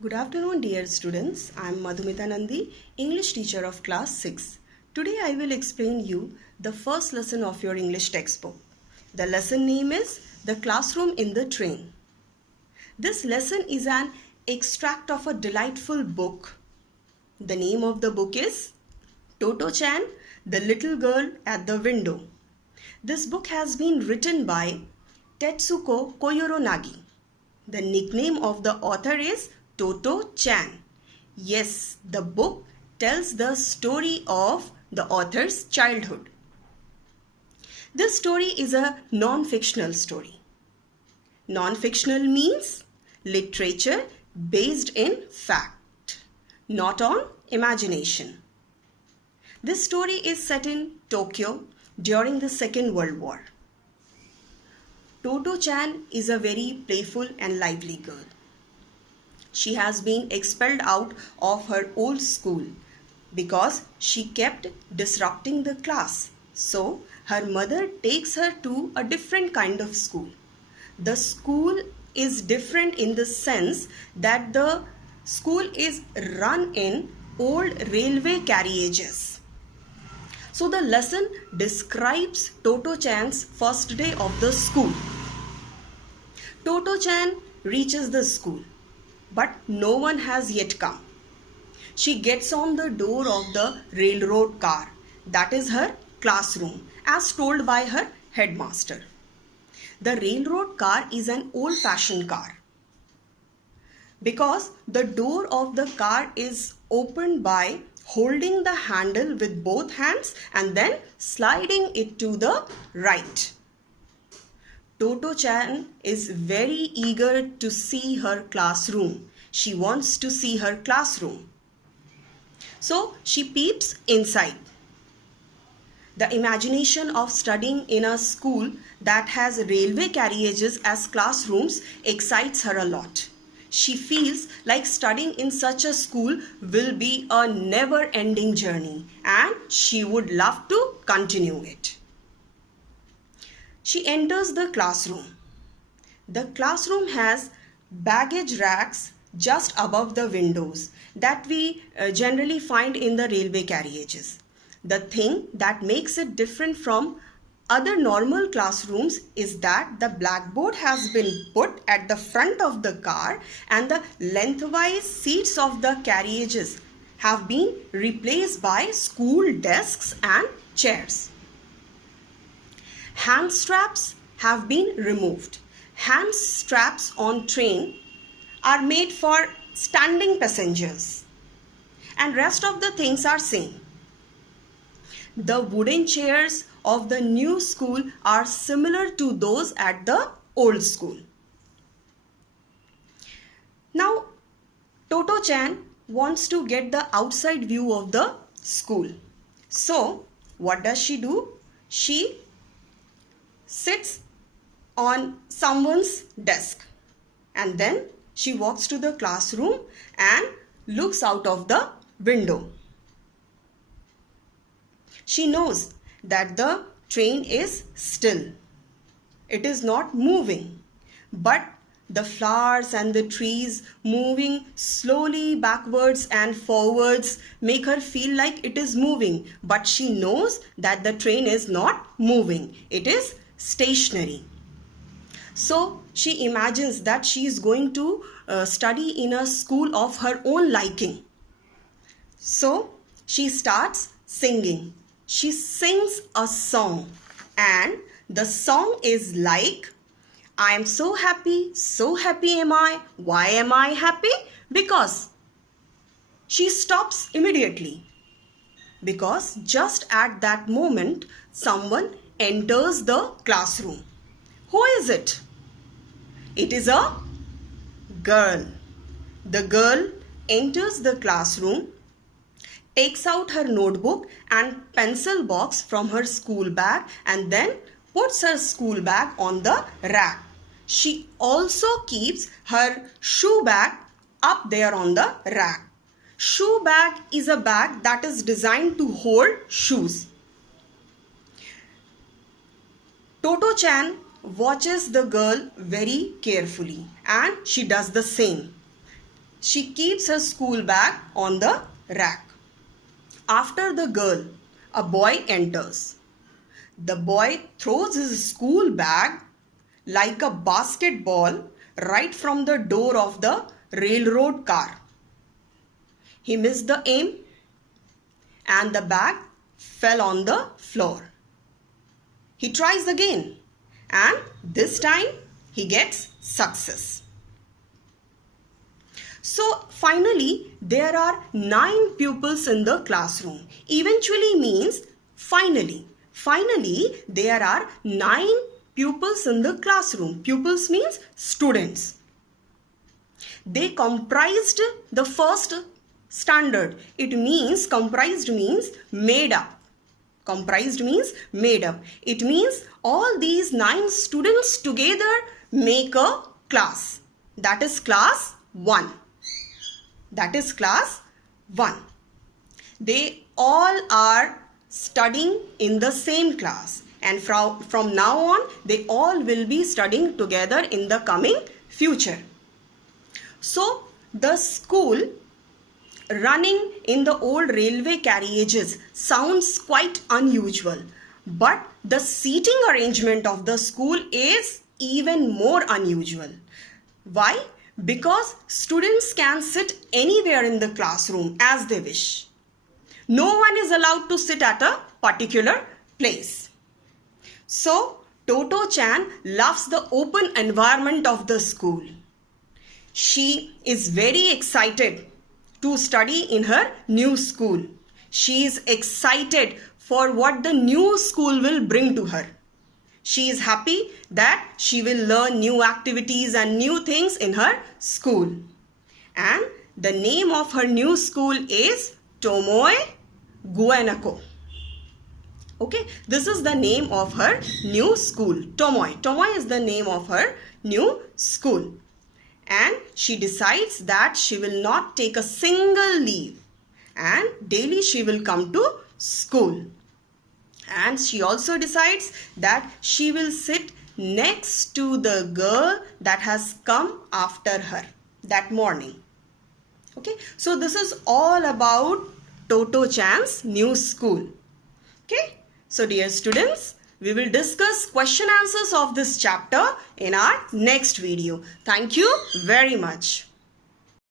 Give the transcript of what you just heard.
Good afternoon, dear students. I am Madhumita Nandi, English teacher of class 6. Today I will explain you the first lesson of your English textbook. The lesson name is The Classroom in the Train. This lesson is an extract of a delightful book. The name of the book is Toto-chan, the Little Girl at the Window. This book has been written by Tetsuko Koyoronagi. The nickname of the author is Toto-chan. Yes, the book tells the story of the author's childhood. This story is a non-fictional story. Non-fictional means literature based in fact, not on imagination. This story is set in Tokyo during the Second World War. Toto-chan is a very playful and lively girl. She has been expelled out of her old school because she kept disrupting the class. So, her mother takes her to a different kind of school. The school is different in the sense that the school is run in old railway carriages. So the lesson describes Toto-chan's first day of the school. Toto-chan reaches the school, but no one has yet come. She gets on the door of the railroad car, that is her classroom, as told by her headmaster. The railroad car is an old-fashioned car because the door of the car is opened by holding the handle with both hands and then sliding it to the right. Toto-chan is very eager to see her classroom. She wants to see her classroom. So she peeps inside. The imagination of studying in a school that has railway carriages as classrooms excites her a lot. She feels like studying in such a school will be a never-ending journey and she would love to continue it. She enters the classroom. The classroom has baggage racks just above the windows that we generally find in the railway carriages. The thing that makes it different from other normal classrooms is that the blackboard has been put at the front of the car and the lengthwise seats of the carriages have been replaced by school desks and chairs. Hand straps have been removed. Hand straps on train are made for standing passengers and rest of the things are same. The wooden chairs of the new school are similar to those at the old school. Now, Toto-chan wants to get the outside view of the school. So, what does she do? She sits on someone's desk and then she walks to the classroom and looks out of the window. She knows that the train is still. It is not moving, but the flowers and the trees moving slowly backwards and forwards make her feel like it is moving, but she knows that the train is not moving. It is stationary. So she imagines that she is going to study in a school of her own liking. So she starts singing. She sings a song and the song is like, I am so happy am I. Why am I happy? Because she stops immediately. Because just at that moment, someone enters the classroom. Who is it? It is a girl. The girl enters the classroom, takes out her notebook and pencil box from her school bag and then puts her school bag on the rack. She also keeps her shoe bag up there on the rack. Shoe bag is a bag that is designed to hold shoes. Toto-chan watches the girl very carefully and she does the same. She keeps her school bag on the rack. After the girl, a boy enters. The boy throws his school bag like a basketball right from the door of the railroad car. He missed the aim and the bag fell on the floor. He tries again and this time he gets success. So finally there are 9 pupils in the classroom. Eventually means finally. Finally there are 9 pupils in the classroom. Pupils means students. They comprised the first standard. It means comprised means made up. Comprised means made up. It means all these 9 students together make a class. That is class 1. That is class 1. They all are studying in the same class, and from now on they all will be studying together in the coming future. So the school running in the old railway carriages sounds quite unusual, but the seating arrangement of the school is even more unusual. Why? Because students can sit anywhere in the classroom as they wish. No one is allowed to sit at a particular place. So Toto-chan loves the open environment of the school. She is very excited to study in her new school. She is excited for what the new school will bring to her. She is happy that she will learn new activities and new things in her school. And the name of her new school is Tomoe Guenako. Okay, this is the name of her new school, Tomoe. Tomoe is the name of her new school. And she decides that she will not take a single leave and daily she will come to school. And she also decides that she will sit next to the girl that has come after her that morning. Okay, so this is all about Toto-chan's new school. Okay, so dear students, we will discuss question answers of this chapter in our next video. Thank you very much.